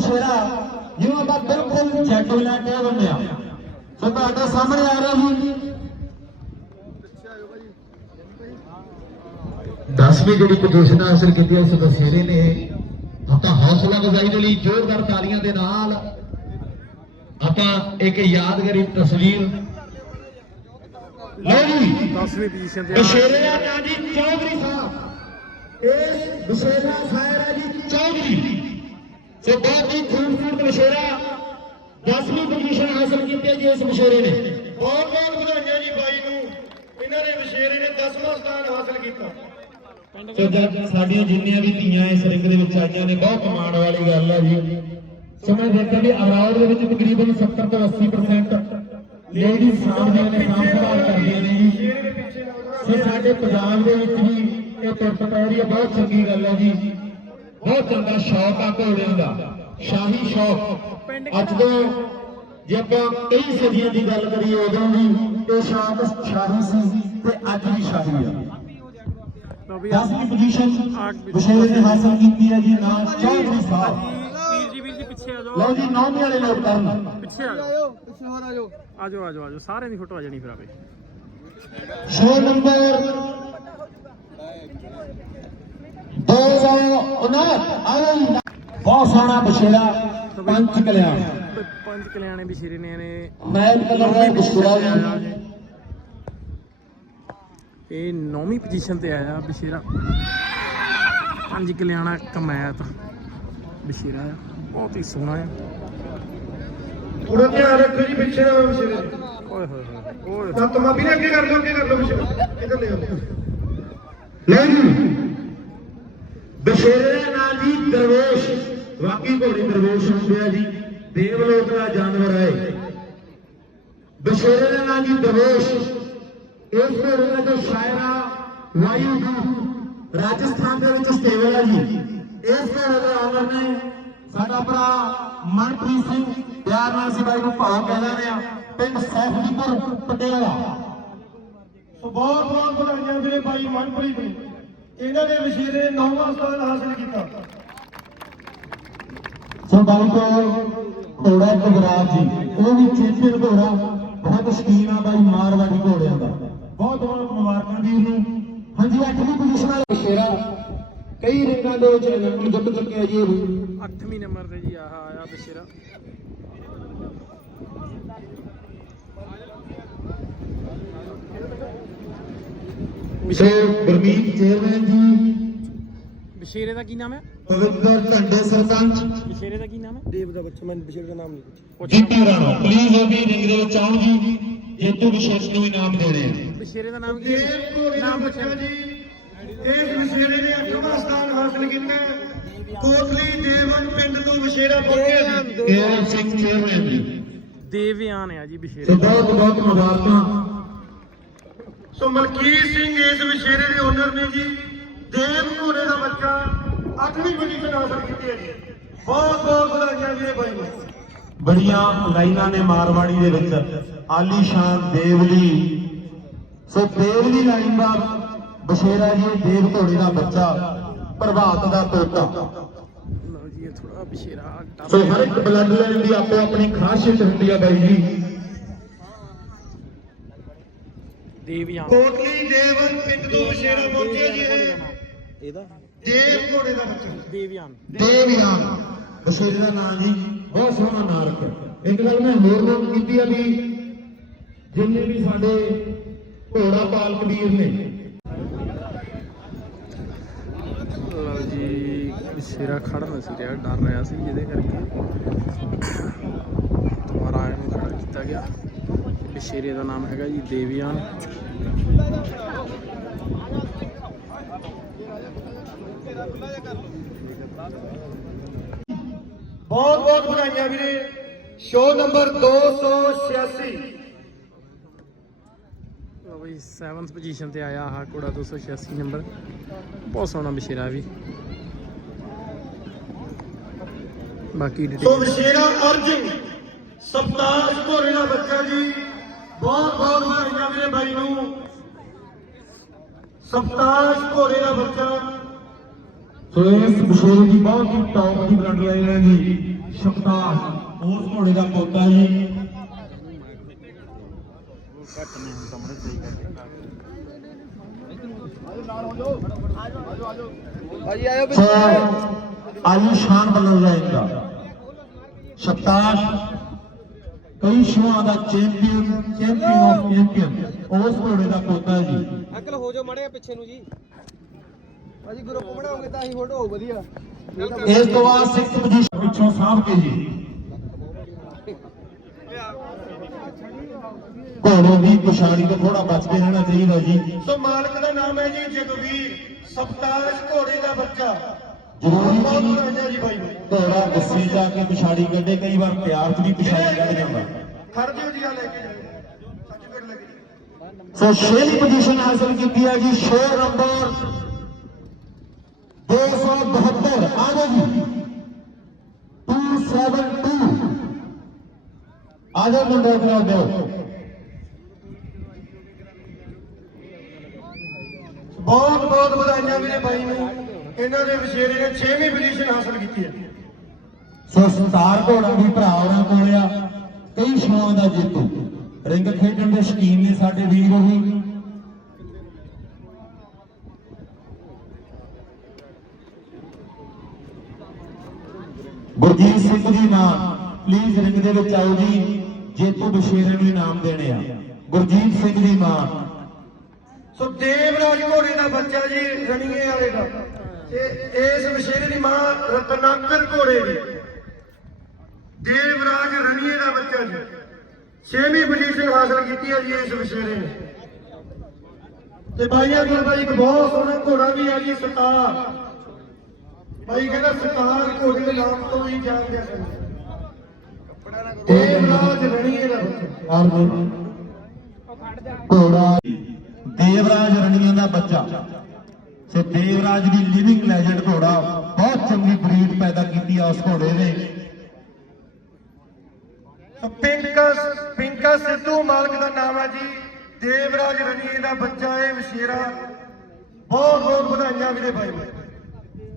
ਬਸ਼ੇਰਾ ਜਿਹਨੂੰ ਆਪਾਂ ਬਿਲਕੁਲ ਜੈਟੋਲਾ ਕਹਿ ਦਿੰਦੇ ਆ। ਸੋ ਤੁਹਾਡੇ ਸਾਹਮਣੇ ਆ ਰਿਹਾ ਜੀ 10ਵੀਂ ਜਿਹੜੀ ਪੋਜੀਸ਼ਨ ਹਾਸਲ ਕੀਤੀ ਹੈ ਉਸ ਬਸ਼ੇਰੇ ਨੇ। ਆਪਾਂ ਹੌਸਲਾ ਅਫਜ਼ਾਈ ਦੇ ਲਈ ਜ਼ੋਰਦਾਰ ਤਾਲੀਆਂ ਦੇ ਨਾਲ ਆਪਾਂ ਇੱਕ ਯਾਦਗਾਰੀ ਤਸਵੀਰ ਲਓ ਜੀ। 10ਵੀਂ ਪੋਜੀਸ਼ਨ ਤੇ ਆ। ਬਸ਼ੇਰੇ ਦਾ ਨਾਂ ਜੀ ਚੌਧਰੀ ਸਾਹਿਬ। ਇਹ ਬਸ਼ੇਰਾ ਫਾਇਰ ਹੈ ਜੀ ਚੌਧਰੀ। ਸੋ ਬਹੁਤ ਹੀ ਖੂਬਸੂਰਤ ਬਸ਼ੇਰਾ 10ਵੀਂ ਪੋਜੀਸ਼ਨ ਹਾਸਲ ਕੀਤੀ ਜੀ ਇਸ ਬਸ਼ੇਰੇ ਨੇ। ਬਹੁਤ ਬਹੁਤ ਵਧਾਈਆਂ ਜੀ ਬਾਈ ਨੂੰ। ਇਹਨਾਂ ਨੇ ਵਿਸ਼ੇਰੇ ਨੇ 10ਵਾਂ ਸਥਾਨ ਹਾਸਲ ਕੀਤਾ। ਸੋ ਜਦ ਸਾਡੀਆਂ ਜਿੰਨੀਆਂ ਵੀ ਧੀਆਂ ਇਸ ਰਿੰਗ ਦੇ ਵਿੱਚ ਆਈਆਂ ਨੇ ਬਹੁਤ ਕਮਾਂਡ ਵਾਲੀ ਗੱਲ ਹੈ ਜੀ। ਸੋ ਮੈਂ ਦੇਖਿਆ ਵੀ ਅਰਾਊਂਡ ਦੇ ਵਿੱਚ ਤਕਰੀਬਨ 70 ਤੋਂ 80% ਲੇਡੀਜ਼ ਸਾਹਮਣੇ ਨੇ ਸੰਭਾਲ ਕਰਦੀਆਂ ਨੇ ਜੀ। ਸੋ ਸਾਡੇ ਪੰਜਾਬ ਦੇ ਵਿੱਚ ਵੀ ਇਹ ਤੁਰਤ ਪੈ ਰਹੀ ਹੈ ਬਹੁਤ ਚੰਗੀ ਗੱਲ ਹੈ ਜੀ। ਬਹੁਤ ਚੰਗਾ ਸ਼ੌਕ ਆ ਘੋੜਿਆਂ ਦਾ ਸ਼ਾਹੀ ਸ਼ੌਕ। ਅੱਜ ਤੋਂ ਜੇ ਆਪਾਂ ਕਈ ਸਦੀਆਂ ਦੀ ਗੱਲ ਕਰੀਏ ਉਦੋਂ ਵੀ ਇਹ ਸ਼ੌਕ ਸ਼ਾਹੀ ਸੀ ਤੇ ਅੱਜ ਵੀ ਸ਼ਾਹੀ ਆ। ਲਓ ਵੀ 10ਵੀਂ ਪੋਜੀਸ਼ਨ ਬਸ਼ੇਰੇ ਨੇ ਹਾਸਲ ਕੀਤੀ ਹੈ ਜੀ ਨਾਮ ਚੌਧਰੀ ਸਾਹਿਬ ਲਓ ਜੀ ਨੌਵੀਂ ਵਾਲੇ ਲੋਕ ਕਰਨ ਪਿੱਛੇ ਆ ਜਾਓ। ਪਿੱਛੇ ਹੋਰ ਆ ਜਾਓ। ਆ ਜਾਓ ਆ ਜਾਓ ਆ ਜਾਓ। ਸਾਰਿਆਂ ਦੀ ਫੋਟੋ ਆ ਜਾਣੀ ਫਿਰ ਆਪੇ। ਸ਼ੋ ਨੰਬਰ 259 ਆਓ ਜੀ ਬਹੁਤ ਸੋਹਣਾ ਬਸ਼ੇਰਾ ਪੰਚ ਕਲਿਆਣ ਪੰਜ ਕਲਿਆਣੇ ਵੀ ਸ਼ੇਰੇ ਨੇ ਨੇ ਮੈਲ ਕਲਰ ਦਾ ਬਸ਼ੇਰਾ ਇਹ ਨੌਵੀਂ ਪੋਜੀਸ਼ਨ ਤੇ ਆਇਆ ਬਸ਼ੇਰਾ ਪੰਜ ਕਲਿਆਣਾ ਕਮਾਇਤ ਬਸ਼ੇਰਾ ਆ ਬਹੁਤ ਹੀ ਸੋਹਣਾ ਹੈ ਥੋੜਾ ਧਿਆਨ ਰੱਖੋ ਜੀ ਪਿੱਛੇ ਨਾ ਵਿਸ਼ੇਰੇ ਓਏ ਹੋਏ ਹੋਏ ਓਏ ਤਾਂ ਤਮਾਬੀ ਨੇ ਅੱਗੇ ਕਰ ਲਓ ਅੱਗੇ ਕਰ ਲਓ ਵਿਸ਼ੇਰੇ ਇੱਧਰ ਲਿਓ ਲੈ ਜੀ। ਬਸ਼ੇਰੇ ਦਾ ਨਾਂ ਜੀ ਦਰਵੇਸ਼ ਵਾਕੀ ਘੋੜੇ ਦਰਵੇਸ਼ ਹੁੰਦੇ ਆ ਜੀ। ਦੇਵਲੋਕ ਦਾ ਜਾਨਵਰ ਹੈ ਬਸ਼ੇਰੇ ਦਾ ਨਾਂ ਜੀ ਦਰਵੇਸ਼, ਇਸ ਘੋੜੇ ਦਾ ਜੋ ਸ਼ਾਇਰਾ ਵਾਯੂ ਜੀ ਰਾਜਸਥਾਨ ਦੇ ਵਿੱਚ ਸਟੇਬਲ ਹੈ ਜੀ। ਇਸ ਘੋੜੇ ਦੇ ਆਨਰ ਨੇ ਸਾਡਾ ਭਰਾ ਮਨਪ੍ਰੀਤ ਸਿੰਘ, ਪਿਆਰ ਨਾਲ ਅਸੀਂ ਬਾਈ ਨੂੰ ਭਾਉ ਲੈਂਦੇ ਆ, ਪਿੰਡ ਸੈਫਲੀਪੁਰ ਪਟਿਆਲਾ। ਸੋ ਬਹੁਤ ਬਹੁਤ ਵਧਾਈਆਂ ਵੀਰੇ ਭਾਈ ਮਨਪ੍ਰੀਤ ਨੂੰ। ਇਹਨਾਂ ਨੇ ਵਿਸ਼ੇਰੇ ਨੇ 9ਵਾਂ ਸਥਾਨ ਹਾਸਲ ਕੀਤਾ। ਸੋ ਬਾਈ ਕੋਲ ਘੋੜਾ ਗੁਜਰਾਤ ਜੀ ਉਹ ਵੀ ਚੈਂਪੀਅਨ ਘੋੜਾ। ਬਹੁਤ ਸ਼ਕੀਨ ਆ ਬਾਈ ਮਾਰਵਾੜੀ ਘੋੜਿਆਂ ਦਾ। ਬਹੁਤ ਬਹੁਤ ਮੁਬਾਰਕਾਂ ਜੀ ਨੂੰ। ਹਾਂਜੀ ਅੱਠਵੀਂ ਪੋਜੀਸ਼ਨ ਵਾਲਾ ਸ਼ੇਰਾ। ਕਈ ਰਿੰਗਾਂ ਦੇ ਵਿੱਚ ਨੰਬਰ ਜਿੱਤ ਚੁੱਕਿਆ ਜੀ ਇਹ ਵੀ। 8ਵੀਂ ਨੰਬਰ ਤੇ ਜੀ ਆਹ ਆਇਆ ਬਸ਼ੇਰਾ। ਸੋ ਗੁਰਮੀਤ ਚੇਅਰਮੈਨ ਜੀ। ਬਸ਼ੇਰੇ ਦਾ ਕੀ ਨਾਮ ਹੈ? ਪਵਿੱਤਰ ਝੰਡੇ ਸਰਪੰਚ। ਬਸ਼ੇਰੇ ਦਾ ਕੀ ਨਾਮ ਹੈ? ਦੇਵ ਦਾ ਬੱਚਾ ਮੈਨੂੰ ਵਿਸ਼ੇਰੇ ਦਾ ਨਾਮ ਨਹੀਂ ਪੁੱਛ ਜੀਤੂ ਰਾਣਾ ਪਲੀਜ਼ ਉਹ ਵੀ ਰਿੰਗ ਦੇ ਵਿੱਚ ਆਉਣ ਜੀ। ਜੇਤੂ ਵਿਸ਼ੇਸ਼ ਨੂੰ ਇਨਾਮ ਦੇਣੇ ਆ ਬਸ਼ੇਰੇ ਦਾ ਨਾਮ ਕੀ ਦੇਵ ਹੈ ਨਾਮ ਬੱਚਾ ਪੁੱਛਿਆ। ਜੀ ਇਸ ਵਿਸ਼ੇਰੇ ਨੇ 8ਵਾਂ ਸਥਾਨ ਹਾਸਲ ਕੀਤਾ ਕੋਟਲੀ ਦੇਵਨ ਪਿੰਡ ਤੋਂ ਵਿਸ਼ੇਰਾ ਪਹੁੰਚਿਆ ਜੀ। ਕੇਵਲ ਸਿੰਘ ਚੇਅਰਮੈਨ ਜੀ। ਦੇਵਿਆਨ ਆ ਜੀ ਬਸ਼ੇਰੇ ਬਹੁਤ ਬਹੁਤ ਮੁਬਾਰਕਾਂ। ਸੋ ਮਲਕੀਤ ਸਿੰਘ ਇਸ ਵਿਸ਼ੇਰੇ ਦੇ ਓਨਰ ਨੇ ਜੀ ਦੇਵ ਘੋੜੇ ਦਾ ਬੱਚਾ 8ਵੀਂ ਪੋਜੀਸ਼ਨ ਹਾਸਲ ਕੀਤੀ ਹੈ ਜੀ। ਬਹੁਤ ਬਹੁਤ ਵਧਾਈਆਂ ਵੀਰੇ ਬਾਈ ਨੂੰ। ਬੜੀਆਂ ਲਾਈਨਾਂ ਨੇ ਮਾਰਵਾੜੀ ਦੇ ਵਿੱਚ। ਆਲੀਸ਼ਾਨ ਦੇਵਲੀ ਸੋ ਦੇਵਲੀ ਲਾਈਨ ਦਾ ਬਸ਼ੇਰਾ ਜੀ ਦੇਵ ਘੋੜੇ ਦਾ ਬੱਚਾ ਪ੍ਰਭਾਤ ਦਾ ਤੋਤਾ। ਲਓ ਜੀ ਇਹ ਥੋੜਾ ਬਸ਼ੇਰਾ ਸੋ ਹਰ ਇੱਕ ਬਲੱਡ ਲਾਈਨ ਦੀ ਆਪੋ ਆਪਣੀ ਖਾਸੀਅਤ ਹੁੰਦੀ ਆ ਬਾਈ ਜੀ। ਦੇਵਿਆਨ ਕੋਟਲੀ ਦੇਵਨ ਪਿੰਡ ਤੋਂ ਵਿਸ਼ੇਰਾ ਪਹੁੰਚਿਆ ਜੀ ਇਹ। ਇਹਦਾ? ਦੇਵ ਘੋੜੇ ਦਾ ਬੱਚਾ। ਦੇਵਿਆਨ ਦੇਵਯਾਨ ਬਸ਼ੇਰੇ ਦਾ ਨਾਮ ਜੀ। ਬਹੁਤ ਸੋਹਣਾ ਨਾਮ ਰੱਖਿਆ ਇੱਕ ਗੱਲ ਮੈਂ ਹੋਰ ਨੋਟ ਕੀਤੀ ਆ ਵੀ ਜਿੰਨੇ ਵੀ ਸਾਡੇ ਘੋੜਾ ਪਾਲਕ ਵੀਰ ਨੇ। ਲਓ ਜੀ ਬਸ਼ੇਰਾ ਖੜ ਨਾ ਸੀ ਰਿਹਾ ਡਰ ਰਿਹਾ ਸੀ ਜਿਹਦੇ ਕਰਕੇ। ਦੁਬਾਰਾ ਇਹਨੂੰ ਖੜਾ ਕੀਤਾ ਗਿਆ। ਬਸ਼ੇਰੇ ਦਾ ਨਾਮ ਹੈਗਾ ਜੀ ਦੇਵਿਆਨ। ਬਹੁਤ ਬਹੁਤ ਵਧਾਈਆਂ ਵੀਰੇ। ਸ਼ੋ ਨੰਬਰ 286 ਲਓ ਬਈ 7th ਪੋਜੀਸ਼ਨ ਤੇ ਆਇਆ ਆਹ ਘੋੜਾ 286 ਨੰਬਰ ਬਹੁਤ ਸੋਹਣਾ ਬਸ਼ੇਰਾ ਵੀ। ਬਾਕੀ ਸੋ ਡਿਟੇਲ ਵਿਸ਼ੇਰਾ ਅਰਜੁਨ ਸਪਤਾਰ ਘੋੜੇ ਦਾ ਬੱਚਾ ਜੀ। ਬਹੁਤ ਬਹੁਤ ਵਧਾਈਆਂ ਵੀਰੇ ਬਾਈ ਨੂੰ। ਸਪਤਾਰ ਘੋੜੇ ਦਾ ਬੱਚਾ। ਸੋ ਇਸ ਬਸ਼ੇਰੇ ਦੀ ਬਹੁਤ ਹੀ ਟੌਪ ਦੀ ਬਲੱਡ ਲਾਈਨ ਹੈ ਜੀ। ਸ਼ਬਦਾਰ ਉਸ ਘੋੜੇ ਦਾ ਪੋਤਾ ਜੀ। ਸੋ ਆਯੁਸ਼ਾਨ ਬਦਲ ਜਾਏਗਾ। ਸ਼ਬਦਾਰ ਕਈ ਸ਼ੋਆਂ ਦਾ ਚੈਂਪੀਅਨ ਚੈਂਪੀਅਨ ਆਫ ਚੈਂਪੀਅਨ ਉਸ ਘੋੜੇ ਦਾ ਪੋਤਾ ਜੀ। ਅੰਕਲ ਹੋ ਜਾਓ ਮੜਿਆ ਪਿੱਛੇ ਨੂੰ ਜੀ। ਭਾਜੀ ਗਰੁੱਪ ਬਣਾਓਗੇ ਤਾਂ ਅਸੀਂ ਫੋਟੋ ਵਧੀਆ। ਇਸ ਤੋਂ ਬਾਅਦ 6th ਪੋਜੀਸ਼ਨ ਪਿੱਛੋਂ ਸਾਂਭ ਕੇ ਜੀ। ਘੋੜੇ ਦੀ ਪਛਾਣੀ ਤੋਂ ਥੋੜਾ ਬਚ ਕੇ ਰਹਿਣਾ ਚਾਹੀਦਾ ਜੀ। ਸੋ ਮਾਲਕ ਦਾ ਨਾਮ ਹੈ ਜੀ ਜਗਵੀਰ। ਸਪਤਾਸ਼ ਘੋੜੇ ਦਾ ਬੱਚਾ। ਜ਼ਰੂਰੀ ਬਹੁਤ ਨਹੀਂ ਵਧਾਈਆਂ ਜੀ ਬਾਈ ਨੂੰ ਘੋੜਾ ਦੱਸੀ ਜਾ ਕੇ ਪਛਾੜੀ ਕੱਢੇ ਕਈ ਵਾਰ ਪਿਆਰ 'ਚ ਵੀ ਪਛਾੜੀ ਕੱਢ ਜਾਂਦਾ ਖੜ ਜਿਓ ਜੀ ਆ ਲੈ ਕੇ ਜਾਓ ਸਰਟੀਫਿਕੇਟ ਲੈ ਕੇ ਜਾਓ। ਸੋ ਛੇਵੀਂ ਪੋਜੀਸ਼ਨ ਹਾਸਲ ਕੀਤੀ ਹੈ ਜੀ 6 ਨੰਬਰ 272 ਆ ਜਾਓ ਜੀ 272 ਆ ਜਾਓ ਮੁੰਡੇ ਬਣਾ ਦਿਓ ਬਹੁਤ ਬਹੁਤ ਵਧਾਈਆਂ ਵੀਰੇ ਬਾਈ ਨੂੰ ਇਹਨਾਂ ਦੇ ਵਿਸ਼ੇਰੇ ਨੇ 6ਵੀਂ ਪੋਜੀਸ਼ਨ ਹਾਸਲ ਕੀਤੀ ਹੈ। ਸੋ ਸਤਾਰ ਘੋੜਾ ਵੀ ਭਰਾ ਉਹਨਾਂ ਕੋਲ ਆ ਕਈ ਸ਼ੋਆਂ ਦਾ ਜੇਤੂ। ਰਿੰਗ ਖੇਡਣ ਦੇ ਸ਼ਕੀਨ ਨੇ ਸਾਡੇ ਵੀਰ ਉਹ ਗੁਰਜੀਤ ਸਿੰਘ ਜੀ ਮਾਂ ਪਲੀਜ਼ ਰਿੰਗ ਦੇ ਵਿੱਚ ਆਓ ਜੀ ਜੇਤੂ ਬਸ਼ੀਰੇ ਨੂੰ ਇਨਾਮ ਦੇਣੇ ਆ। ਗੁਰਜੀਤ ਸਿੰਘ ਜੀ ਮਾਂ ਸੋ ਦੇਵਰਾਜ ਘੋੜੇ ਦਾ ਬੱਚਾ ਜੀ ਰਣੀਏ ਵਾਲੇ ਦਾ। ਤੇ ਇਸ ਵਿਸ਼ੇਰੇ ਮਾਂ ਰਤਨਾਕਰ ਘੋੜੇ ਦੀ। ਦੇਵਰਾਜ ਰਣੀਏ ਦਾ ਬੱਚਾ ਜੀ। 6ਵੀਂ ਪੋਜੀਸ਼ਨ ਹਾਸਲ ਕੀਤੀ ਹੈ ਜੀ ਇਸ ਵਿਸ਼ੇਰੇ ਨੇ। ਤੇ ਬਾਈਆਂ ਕੋਲ ਬਾਈ ਇੱਕ ਬਹੁਤ ਸੋਹਣਾ ਘੋੜਾ ਵੀ ਆ ਜੀ ਸਤਾਰ ਬਾਈ ਕਹਿੰਦਾ ਸਤਾਰ ਘੋੜੇ ਦੇ ਨਾਮ ਤੋਂ ਹੀ ਜਾਣਦੇ ਆ ਦੇਵਰਾਜ ਰਣੀਏ ਦਾ ਬੱਚਾ। ਘੋੜਾ ਦੇਵਰਾਜ ਰਣੀਆਂ ਦਾ ਬੱਚਾ। ਸੋ ਦੇਵਰਾਜ ਦੀ ਲਿਵਿੰਗ ਲੈਜੈਂਡ ਘੋੜਾ ਬਹੁਤ ਚੰਗੀ ਬਰੀਡ ਪੈਦਾ ਕੀਤੀ ਆ ਉਸ ਘੋੜੇ ਨੇ। ਪਿੰਕਾ ਪਿੰਕਾ ਸਿੱਧੂ ਮਾਲਕ ਦਾ ਨਾਮ ਹੈ ਜੀ। ਦੇਵਰਾਜ ਰਣੀਏ ਦਾ ਬੱਚਾ ਇਹ ਵਸ਼ੀਰਾ ਬਹੁਤ ਬਹੁਤ ਵਧਾਈਆਂ ਵੀਰੇ ਨੂੰ।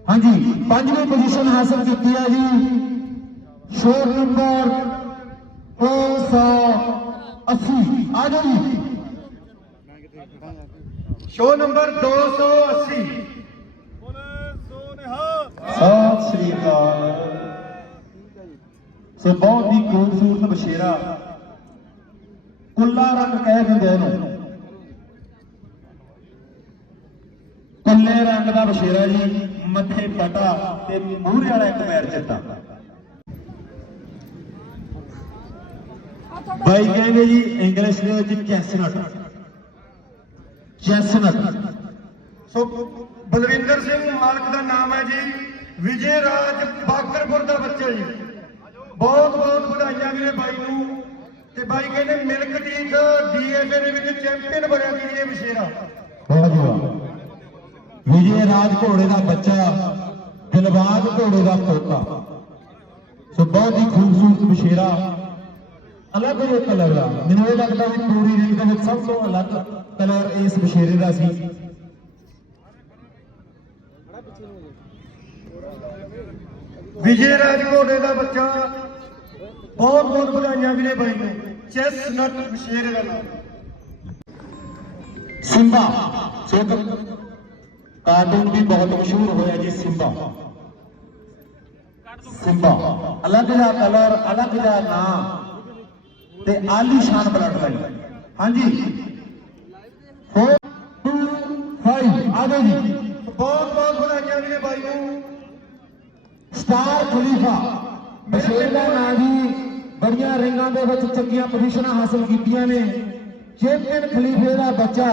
ਹਾਂਜੀ ਪੰਜਵੀਂ ਪੋਜੀਸ਼ਨ ਹਾਸਲ ਕੀਤੀ ਆ ਜੀ। ਸ਼ੋਰ ਨੰਬਰ 280 ਆ ਜਾਓ ਜੀ। ਸ਼ੋ ਨੰਬਰ 280 ਸਤਿ ਸ੍ਰੀ ਅਕਾਲ। ਸੋ ਬਹੁਤ ਹੀ ਖੂਬਸੂਰਤ ਬਸ਼ੇਰਾ। ਕੁੱਲਾ ਰੰਗ ਕਹਿ ਦਿੰਦੇ ਇਹਨੂੰ। ਕੁੱਲੇ ਰੰਗ ਦਾ ਬਸ਼ੇਰਾ ਜੀ ਮੱਥੇ ਪਟਾ ਤੇ ਮੂਹਰੇ ਵਾਲਾ ਇੱਕ ਪੈਰ ਚਿੱਟਾ। ਬਾਈ ਕਹਿੰਦੇ ਜੀ ਇੰਗਲਿਸ਼ ਦੇ ਵਿੱਚ ਚੈਸਨਟ ਚੈਸਨਟ ਸੋ ਬਲਵਿੰਦਰ ਸਿੰਘ ਮਾਲਕ ਦਾ ਨਾਮ ਹੈ ਜੀ ਵਿਜੇ ਰਾਜ ਬਾਕਰਪੁਰ ਦਾ ਬੱਚਾ ਜੀ। ਬਹੁਤ ਬਹੁਤ ਵਧਾਈਆਂ ਵੀਰੇ ਬਾਈ ਨੂੰ। ਤੇ ਬਾਈ ਕਹਿੰਦੇ ਮਿਲਕ ਟੀਕ ਡੀਐਫਏ ਦੇ ਵਿੱਚ ਚੈਂਪੀਅਨ ਬਣਿਆ ਜੀ ਇਹ ਵਸ਼ੀਰਾ। ਵਾਹ ਜੀ ਵਾਹ ਵਿਜੇ ਰਾਜ ਘੋੜੇ ਦਾ ਬੱਚਾ ਦਿਲਬਾਗ ਘੋੜੇ ਦਾ ਪੋਤਾ। ਸੋ ਬਹੁਤ ਹੀ ਖੂਬਸੂਰਤ ਬਸ਼ੇਰਾ ਅਲੱਗ ਜਿਹਾ ਕਲਰ ਦਾ ਮੈਨੂੰ ਇਹ ਲੱਗਦਾ ਵੀ ਪੂਰੀ ਰਿੰਗ ਦੇ ਵਿੱਚ ਸਭ ਤੋਂ ਅਲੱਗ ਕਲਰ ਇਸ ਬਸ਼ੇਰੇ ਦਾ ਸੀ। ਵਿਜੇ ਰਾਜ ਦਾ ਬੱਚਾ। ਬਹੁਤ ਬਹੁਤ ਵਧਾਈਆਂ ਵੀਰੇ ਬਾਈ ਨੂੰ। ਚੈਸ ਨਟ ਵਸ਼ੀਰੇ ਦਾ ਨਾਮ। ਸਿੰਬਾ। ਸੋ ਕਾਰਟੂਨ ਵੀ ਬਹੁਤ ਮਸ਼ਹੂਰ ਹੋਇਆ ਜੀ ਸਿੰਬਾ। ਸਿੰਬਾ। ਅਲੱਗ ਜਿਹਾ ਕਲਰ, ਅਲੱਗ ਜਿਹਾ ਨਾਮ। ਤੇ ਆਲੀਸ਼ਾਨ ਬਲੱਡ ਲਾਈਨ ਹਾਂਜੀ। 4 5 ਆ ਗਏ ਜੀ। ਬਹੁਤ ਬਹੁਤ ਵਧਾਈਆਂ ਵੀਰੇ ਬਾਈ ਨੂੰ। Star Khalifa. ਬਸ਼ੇਰ ਨਾਂ ਜੀ। ਬੜੀਆਂ ਰਿੰਗਾਂ ਦੇ ਵਿੱਚ ਚੰਗੀਆਂ ਪੋਜੀਸ਼ਨਾਂ ਹਾਸਲ ਕੀਤੀਆਂ ਨੇ। ਚੈਂਪੀਅਨ ਖਲੀਫੇ ਦਾ ਬੱਚਾ।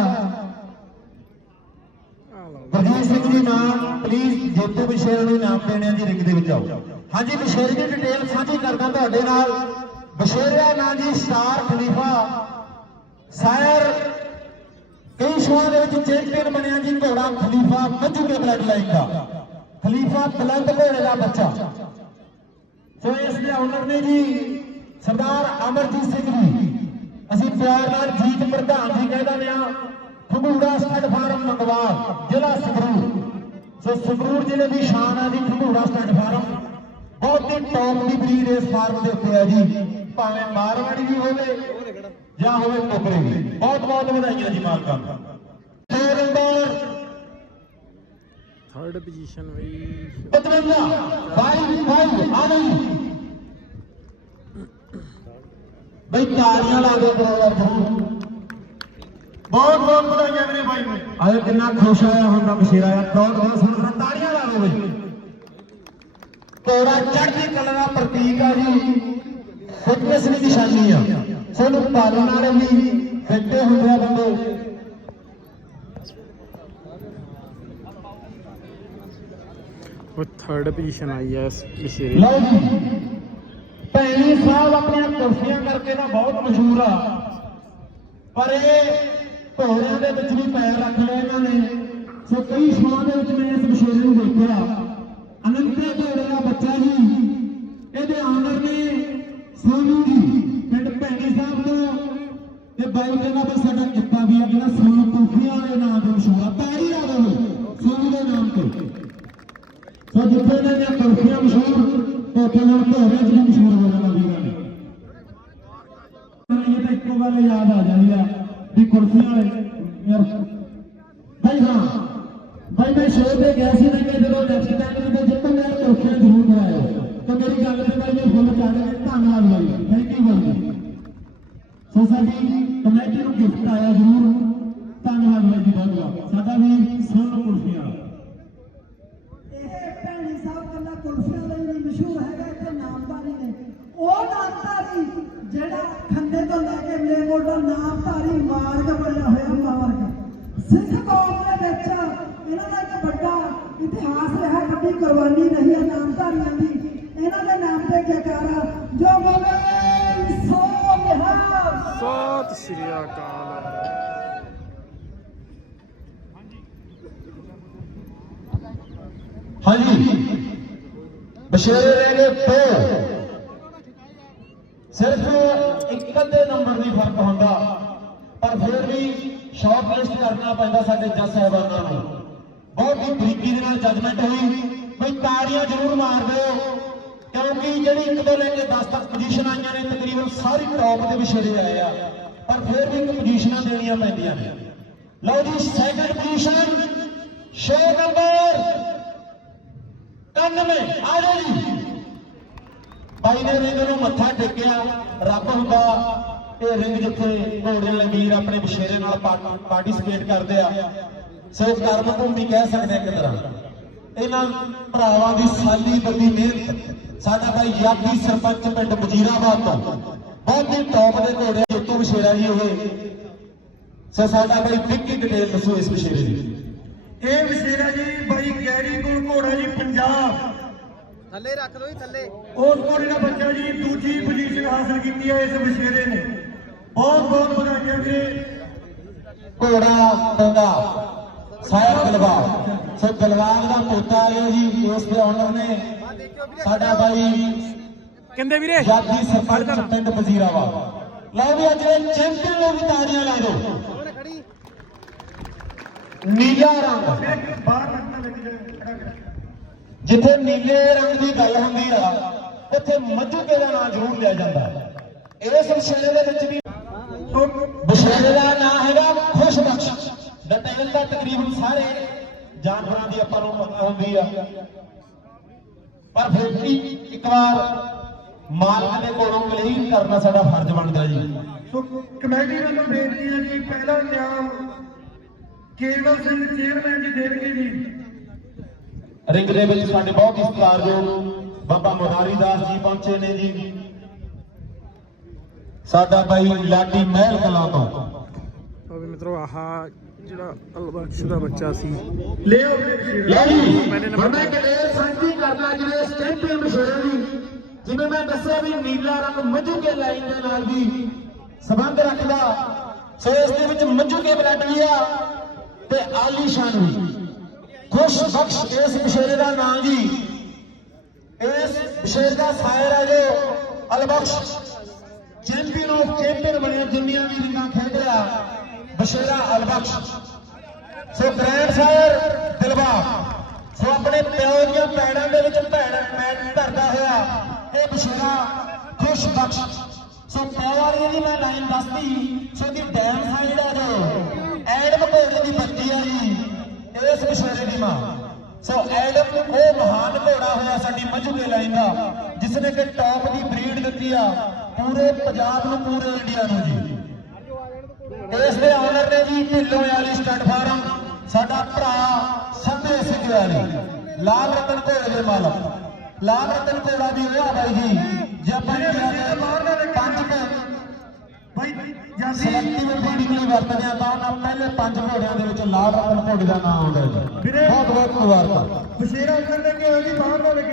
ਬਲਜੀਤ ਸਿੰਘ ਜੀ ਨਾਂ। ਪਲੀਜ਼ ਜੇਤੂ ਬਸ਼ੇਰ ਨੂੰ ਇਨਾਮ ਦੇਣਿਆਂ ਦੀ ਰਿੰਗ ਦੇ ਵਿੱਚ ਆਓ। ਹਾਂਜੀ, ਬਸ਼ੇਰ ਦੀ ਡਿਟੇਲ ਸਾਂਝੀ ਕਰਦਾ ਤੁਹਾਡੇ ਨਾਲ। ਬਸ਼ੇਰਿਆ ਨਾਂ ਜੀ ਸਟਾਰ ਖਲੀਫਾ। ਸਾਇਰ ਕਈ ਸ਼ੋਆਂ ਦੇ ਵਿੱਚ ਚੈਂਪੀਅਨ ਬਣਿਆ ਜੀ ਘੋੜਾ ਖਲੀਫਾ ਮੱਝੂ ਦੇ ਬਲੱਡ ਲਾਈਨ ਦਾ। ਖਲੀਫਾ ਬਲੰਦ ਘੋੜੇ ਦਾ ਬੱਚਾ। ਸੋ ਇਸ ਦੇ ਓਨਰ ਨੇ ਜੀ ਸਰਦਾਰ ਅਮਰਜੀਤ ਸਿੰਘ ਜੀ। ਅਸੀਂ ਪਿਆਰ ਨਾਲ ਜੀਤ ਪ੍ਰਧਾਨ ਜੀ ਕਹਿ ਦਿੰਦੇ ਆ ਖੰਗੂੜਾ ਸਟੱਡ ਫਾਰਮ ਮੰਗਵਾ, ਜ਼ਿਲ੍ਹਾ ਸੰਗਰੂਰ। ਸੋ ਸੰਗਰੂਰ ਜ਼ਿਲ੍ਹੇ ਦੀ ਸ਼ਾਨ ਆ ਜੀ ਖੰਗੂੜਾ ਸਟੱਡ ਫਾਰਮ। ਬਹੁਤ ਹੀ ਟੌਪ ਦੀ ਬਰੀਡ ਇਸ ਫਾਰਮ ਦੇ ਉੱਤੇ ਆ ਜੀ। ਭਾਵੇਂ ਮਾਰਵਾੜੀ ਵੀ ਹੋਵੇ ਜਾਂ ਹੋਵੇ ਟੋਕਰੇ ਵੀ। ਬਹੁਤ ਬਹੁਤ ਵਧਾਈਆਂ ਜੀ ਮਾਲਕਾਂ ਨੂੰ। ਤੇ ਨੰਬਰ ਥਰਡ ਪੋਜੀਸ਼ਨ ਬਈ 55 ਬਾਈ ਬਾਈ ਆ ਗਈ। ਬਈ ਤਾੜੀਆਂ ਲਾ ਦੇ ਕਰੋ ਯਾਰ ਤੁਹਾਨੂੰ ਬਹੁਤ ਬਹੁਤ ਵਧਾਈਆਂ ਮੇਰੇ ਬਾਈ ਨੂੰ। ਆਏ ਕਿੰਨਾ ਖੁਸ਼ ਹੋਇਆ ਹੁੰਦਾ ਬਸ਼ੀਰਾ ਯਾਰ। ਬਹੁਤ ਬਹੁਤ ਸੁਣਦਾ ਤਾੜੀਆਂ ਲਾ ਦਿਓ ਬਈ। ਕੋੜਾ ਚੜ੍ਹਦੀ ਕਲਾ ਦਾ ਪ੍ਰਤੀਕ ਆ ਜੀ। ਫਿਟਨੈਸ ਦੀ ਨਿਸ਼ਾਨੀ ਆ। ਸਾਨੂੰ ਪਾਲਣ ਵਾਲੇ ਵੀ ਫਿੱਟੇ ਹੁੰਦੇ ਆ ਬੰਦੇ। ਉਹ ਥਰਡ ਪੋਜੀਸ਼ਨ ਆਈ ਐ ਇਸ ਬਸ਼ੇਰੇ ਲਓ ਜੀ ਭੈਣੀ ਸਾਹਿਬ ਆਪਣੀਆਂ ਕੁਰਸੀਆਂ ਕਰਕੇ ਨਾ ਬਹੁਤ ਮਸ਼ਹੂਰ ਆ। ਪਰ ਇਹ ਘੋੜਿਆਂ ਦੇ ਵਿੱਚ ਵੀ ਪੈਰ ਰੱਖ ਲਏ ਇਹਨਾਂ ਨੇ। ਸੋ ਕਈ ਸ਼ੋਆਂ ਦੇ ਵਿੱਚ ਮੈਂ ਇਸ ਵਿਸ਼ੇਰੇ ਨੂੰ ਦੇਖਿਆ। ਅਨੰਤੇ ਘੋੜੇ ਦਾ ਬੱਚਾ ਜੀ ਇਹਦੇ ਆਨਰ ਨੇ ਸੋਨੂ ਜੀ, ਪਿੰਡ ਭੈਣੀ ਸਾਹਿਬ ਤੋਂ। ਤੇ ਬਾਈ ਕਹਿੰਦਾ ਬਸ ਸਾਡਾ ਕਿੱਤਾ ਵੀ ਆ, ਜਿਹੜਾ ਸੋਨੂ ਕੁਫੀਆਂ ਦੇ ਨਾਮ ਤੇ ਮਸ਼ਹੂਰ ਆ ਤਾੜੀ ਆ ਦੋ ਸੋਨੂ ਦੇ ਨਾਮ ਤੇ। ਸੋ ਜਿੱਥੇ ਇਹਨਾਂ ਦੀਆਂ ਮਸ਼ਹੂਰ ਉੱਥੇ ਨਾਲ ਘੋੜੇ ਚ ਮਸ਼ਹੂਰ ਹੋ ਜਾਣਾ ਵੀਰਾਂ ਨੇ ਇਹ ਤਾਂ ਇੱਕੋ ਗੱਲ ਯਾਦ ਆ ਜਾਂਦੀ ਆ, ਵੀ ਕੁਰਸੀਆਂ ਵਾਲੇ ਭਾਈ ਹਾਂ ਭਾਈ ਮੈਂ ਸ਼ੋਰ ਤੇ ਗਿਆ ਸੀ ਨਾ ਕਿ ਜਦੋਂ ਨੈਕਸਟ ਟਾਈਮ ਤੇ ਜਿੱਤੋਂ ਮੈਂ ਕੁਲਫੀਆਂ ਜ਼ਰੂਰ ਖਵਾਇਓ ਤਾਂ ਮੇਰੀ ਗੱਲ ਤੇ ਭਾਈ ਮੈਂ ਫੁੱਲ ਚੜ ਕੇ ਧੰਨਵਾਦ ਬਾਈ ਥੈਂਕ ਯੂ ਬਾਈ ਸੋ ਸਾਡੀ ਕਮੇਟੀ ਨੂੰ ਗਿਫਟ ਆਇਆ ਜ਼ਰੂਰ। ਧੰਨਵਾਦ ਬਾਈ ਜੀ, ਬਹੁਤ ਬਹੁਤ। ਸਾਡਾ ਵੀ ਸੋਨ ਕੁਲਫੀਆਂ। ਇਹ ਭੈਣੀ ਸਾਹਿਬ ਕੱਲਾ ਕੁਲਫੀਆਂ ਲਈ ਨਹੀਂ ਮਸ਼ਹੂਰ ਹੈਗਾ, ਇੱਥੇ ਨਾਮਧਾਰੀ ਨੇ। ਉਹ ਨਾਮਧਾਰੀ ਜਿਹੜਾ ਖੰਡੇ ਤੋਂ ਲੈ ਕੇ ਮੇਮੋੜ ਦਾ ਨਾਮਧਾਰੀ ਮਾਰਗ ਬਣਿਆ ਹੋਇਆ ਮਾਰਗ। ਸਿੱਖ ਕੌਮ ਦੇ ਵਿੱਚ ਇਹਨਾਂ ਦਾ ਇੱਕ ਵੱਡਾ ਇਤਿਹਾਸ ਰਿਹਾ ਵੱਡੀ ਕੁਰਬਾਨੀ ਰਹੀ ਹੈ ਨਾਮਧਾਰੀਆਂ ਦੀ। ਇਹਨਾਂ ਦੇ ਨਾਮ ਤੇ ਜੈਕਾਰਾ ਜੋ ਬੋਲੇ ਸੋ ਨਿਹਾਲ। ਸਤਿ ਸ੍ਰੀ ਅਕਾਲ। ਹਾਂਜੀ। ਬਸ਼ੇਰੇ ਰਹਿ ਗਏ ਦੋ ਸਿਰਫ ਇੱਕ ਅੱਧੇ ਨੰਬਰ ਦੀ ਫ਼ਰਕ ਹੁੰਦਾ। ਪਰ ਫਿਰ ਵੀ ਸ਼ਾਰਟ ਲਿਸਟ ਕਰਨਾ ਪੈਂਦਾ ਸਾਡੇ ਜੱਜ ਸਾਹਿਬਾਨਾਂ ਨੂੰ। ਬਹੁਤ ਹੀ ਬਰੀਕੀ ਦੇ ਨਾਲ ਜੱਜਮੈਂਟ ਹੋਈ। ਬਈ ਤਾੜੀਆਂ ਜ਼ਰੂਰ ਮਾਰ ਦਿਓ। ਕਿਉਂਕਿ ਜਿਹੜੀ ਇੱਕ ਤੋਂ ਲੈ ਕੇ 10 ਤੱਕ ਪੋਜੀਸ਼ਨ ਆਈਆਂ ਨੇ, ਤਕਰੀਬਨ ਸਾਰੀ ਟੌਪ ਦੇ ਵਿਸ਼ੇਰੇ ਆਏ ਆ। ਪਰ ਫਿਰ ਵੀ ਇੱਕ ਪੋਜੀਸ਼ਨਾਂ ਦੇਣੀਆਂ ਪੈਂਦੀਆਂ ਨੇ। ਲਓ ਜੀ ਸੈਕੰਡ ਪੋਜੀਸ਼ਨ 6 ਨੰਬਰ 91 ਆ ਜਾਓ ਜੀ। ਬਾਈ ਨੇ ਰਿੰਗ ਨੂੰ ਮੱਥਾ ਟੇਕਿਆ, ਰੱਬ ਹੁੰਦਾ, ਇਹ ਰਿੰਗ ਜਿੱਥੇ ਘੋੜਿਆਂ ਵਾਲੇ ਆਪਣੇ ਬਸ਼ੇਰੇ ਨਾਲ ਪਾਰਟਿਸਿਪੇਟ ਕਰਦੇ ਆ। ਸੋ ਕਰਮ ਭੂਮੀ ਕਹਿ ਸਕਦੇ ਆ ਇੱਕ ਤਰ੍ਹਾਂ। ਇਹਨਾਂ ਭਰਾਵਾਂ ਦੀ ਸਾਲੀ ਬੱਦੀ ਮਿਹਨਤ। ਸਾਡਾ ਬਾਈ ਯਾਦੀ ਸਰਪੰਚ ਪਿੰਡ ਵਜੀਰਾਬਾਦ ਤੋਂ। ਬਹੁਤ ਹੀ ਟੌਪ ਦੇ ਘੋੜੇ ਜਿੱਤੂ ਬਸ਼ੇਰਾ ਜੀ ਇਹ ਸੋ ਸਾਡਾ ਬਾਈ ਵਿੱਕੀ ਡਿਟੇਲ ਦੱਸੋ ਇਸ ਬਸ਼ੇਰੇ ਦੀ। ਇਹ ਵਸ਼ੇਰਾ ਜੀ ਬਾਈ ਗੈਰੀ ਕੋਲ ਘੋੜਾ ਜੀ ਪੰਜਾਬ। ਥੱਲੇ ਰੱਖ ਦੋ ਜੀ ਥੱਲੇ। ਉਸ ਘੋੜੇ ਦਾ ਬੱਚਾ ਜੀ ਦੂਜੀ ਪੋਜੀਸ਼ਨ ਹਾਸਲ ਕੀਤੀ ਹੈ ਇਸ ਵਸ਼ੇਰੇ ਨੇ। ਬਹੁਤ ਬਹੁਤ ਵਧਾਈਆਂ ਵੀਰੇ ਘੋੜਾ ਬੰਦਾ ਸਾਹਿਬ ਦਿਲਬਾਗ ਸੋ ਦਿਲਬਾਗ ਦਾ ਪੋਤਾ ਹੈ ਜੀ ਉਸ ਦੇ ਓਨਰ ਨੇ। ਸਾਡਾ ਬਾਈ ਕਹਿੰਦੇ ਵੀਰੇ? ਜਾਦੀ ਸਰਪੰਚ ਪਿੰਡ ਵਜ਼ੀਰਾਬਾਦ ਲਓ ਵੀ ਅੱਜ ਦੇ ਚੈਂਪੀਅਨ ਨੂੰ ਵੀ ਤਾੜੀਆਂ ਲਾ ਦਿਓ। ਨੀਲਾ ਰੰਗ। ਜਿੱਥੇ ਨੀਲੇ ਰੰਗ ਦੀ ਗੱਲ ਹੁੰਦੀ ਆ ਉੱਥੇ ਮੱਝੂਕੇ ਦਾ ਨਾਮ ਜ਼ਰੂਰ ਲਿਆ ਜਾਂਦਾ। ਇਸ ਵਿਸ਼ੇਰੇ ਦੇ ਵਿੱਚ ਵੀ ਸੋ ਬਸ਼ੇਰੇ ਦਾ ਨਾਮ ਹੈਗਾ ਖੁਸ਼ਬਖਸ਼। ਡਿਟੇਲ ਤਾਂ ਤਕਰੀਬਨ ਸਾਰੇ ਜਾਨਵਰਾਂ ਦੀ ਆਪਾਂ ਨੂੰ ਪਤਾ ਹੁੰਦੀ ਆ। ਪਰ ਫਿਰ ਵੀ ਇੱਕ ਵਾਰ ਮਾਲਕ ਦੇ ਕੋਲੋਂ ਕਲੀਅਰ ਕਰਨਾ ਸਾਡਾ ਫਰਜ਼ ਬਣਦਾ ਜੀ। ਸੋ ਕਮੇਟੀ ਵੱਲੋਂ ਬੇਨਤੀ ਹੈ ਜੀ ਪਹਿਲਾ ਇਨਾਮ ਕੇਵਲ ਸਿੰਘ ਚੇਅਰਮੈਨ ਜੀ ਦੇਣਗੇ ਜੀ। ਰਿੰਗ ਦੇ ਵਿੱਚ ਸਾਡੇ ਬਹੁਤ ਹੀ ਸਤਿਕਾਰਯੋਗ ਬਾਬਾ ਮੁਰਾਰੀ ਦਾਸ ਜੀ ਪਹੁੰਚੇ ਨੇ ਜੀ। ਸਾਡਾ ਬਾਈ ਲਾਡੀ ਮਹਿਲ ਕਲਾਂ ਤੋਂ। ਉਹ ਵੀ ਮਿੱਤਰੋ ਆਹ ਜਿਹੜਾ ਅਲਬਖਸ਼ ਦਾ ਬੱਚਾ ਸੀ। ਲਿਓ ਲਓ ਜੀ। ਮੈਂ ਕਿਤੇ ਸਾਂਝੀ ਕਰਨਾ ਜਿਵੇਂ ਸਟੈਂਪਿੰਗ ਮਸ਼ਹੂਰ ਦੀ ਜਿਵੇਂ ਮੈਂ ਦੱਸਿਆ ਵੀ ਨੀਲਾ ਰੰਗ ਮੱਝੂਕੇ ਲਾਈਨ ਦੇ ਨਾਲ ਵੀ ਸੰਬੰਧ ਰੱਖਦਾ। ਸੋ ਇਸ ਦੇ ਵਿੱਚ ਮੱਝੂਕੇ ਬਲੱਡ ਵੀ ਆ ਤੇ ਆਲੀਸ਼ਾਨ ਵੀ। ਖੁਸ਼ ਬਖਸ਼ ਇਸ ਬਸ਼ੇਰੇ ਦਾ ਨਾਮ ਜੀ। ਇਸ ਬਸ਼ੇਰ ਦਾ ਸਾਇਰ ਹੈ ਜੋ ਅਲਬਖਸ਼ ਚੈਂਪੀਅਨ ਆਫ ਚੈਂਪੀਅਨ ਬਣਿਆ ਦੁਨੀਆ ਦੀ ਰਿੰਗਾਂ ਖੇਡ ਰਿਹਾ। ਬਸ਼ੇਰਾ ਅਲਬਖਸ਼, ਸੋ ਗ੍ਰੈਂਡ ਸਾਇਰ ਦਿਲਬਾਗ ਸੋ ਆਪਣੇ ਪਿਓ ਦੀਆਂ ਪੈੜਾਂ ਦੇ ਵਿੱਚ ਭੈਣ, ਮੈਂ ਧਰਦਾ ਹੋਇਆ ਇਹ ਬਸ਼ੀਰਾ ਖੁਸ਼ ਬਖਸ਼। ਸੋ ਪਿਓ ਵਾਲੀ ਦੀ ਮੈਂ ਲਾਈਨ ਦੱਸਦੀ, ਸੋ ਦੀ ਡੈਮ ਸਾਈਡ ਆ ਜੋ ਐਡਮ ਘੋੜੇ ਦੀ ਬੱਤੀ ਆ ਜੀ, ਇਸ ਬਸ਼ੀਰੇ ਦੀ ਮਾਂ। ਸੋ ਐਡਮ, ਉਹ ਮਹਾਨ ਘੋੜਾ ਹੋਇਆ ਸਾਡੀ ਮਜੂਕੇ ਲਾਈਨ ਦਾ ਜਿਸ ਨੇ ਕਿ ਟੌਪ ਦੀ ਬਰੀਡ ਦਿੱਤੀ ਆ, ਪੂਰੇ ਪੰਜਾਬ ਨੂੰ, ਪੂਰੇ ਇੰਡੀਆ ਨੂੰ ਜੀ। ਇਸ ਦੇ ਆਨਰ ਨੇ ਜੀ ਢਿੱਲੋਂ ਵਾਲੀ ਸਟੱਡ ਫਾਰਮ ਸਾਡਾ ਭਰਾ ਸੰਦੇ ਸਿੰਘ ਵਾਲੀ ਲਾਲ ਰਤਨ ਘੋੜੇ ਦੇ ਮਾਲਕ। ਲਾਲ ਰਤਨ ਘੋੜਾ ਵੀ ਹੋਇਆ ਬਾਈ ਜੀ ਜੇ ਆਪਾਂ ਇੰਡੀਆ ਦੇ ਪੰਜ ਕੁ ਬਾਈ ਜਾਂਦੀ ਸਿਲੈਕਟਿਵ ਬਰੀਡਿੰਗ ਲਈ ਵਰਤਦੇ ਆ ਤਾਂ ਉਹਨਾਂ ਪਹਿਲੇ ਪੰਜ ਘੋੜਿਆਂ ਦੇ ਵਿੱਚ ਲਾਲ ਰਤਨ ਘੋੜੇ ਦਾ ਨਾਮ ਆਉਂਦਾ ਜੀ। ਵੀਰੇ- ਬਹੁਤ ਬਹੁਤ ਮੁਬਾਰਕਾਂ। ਬਸ਼ੀਰਾ ਅੰਦਰ ਲੈ ਕੇ ਆਓ ਜੀ ਬਾਹਰ ਨਾ ਲੱਗੇ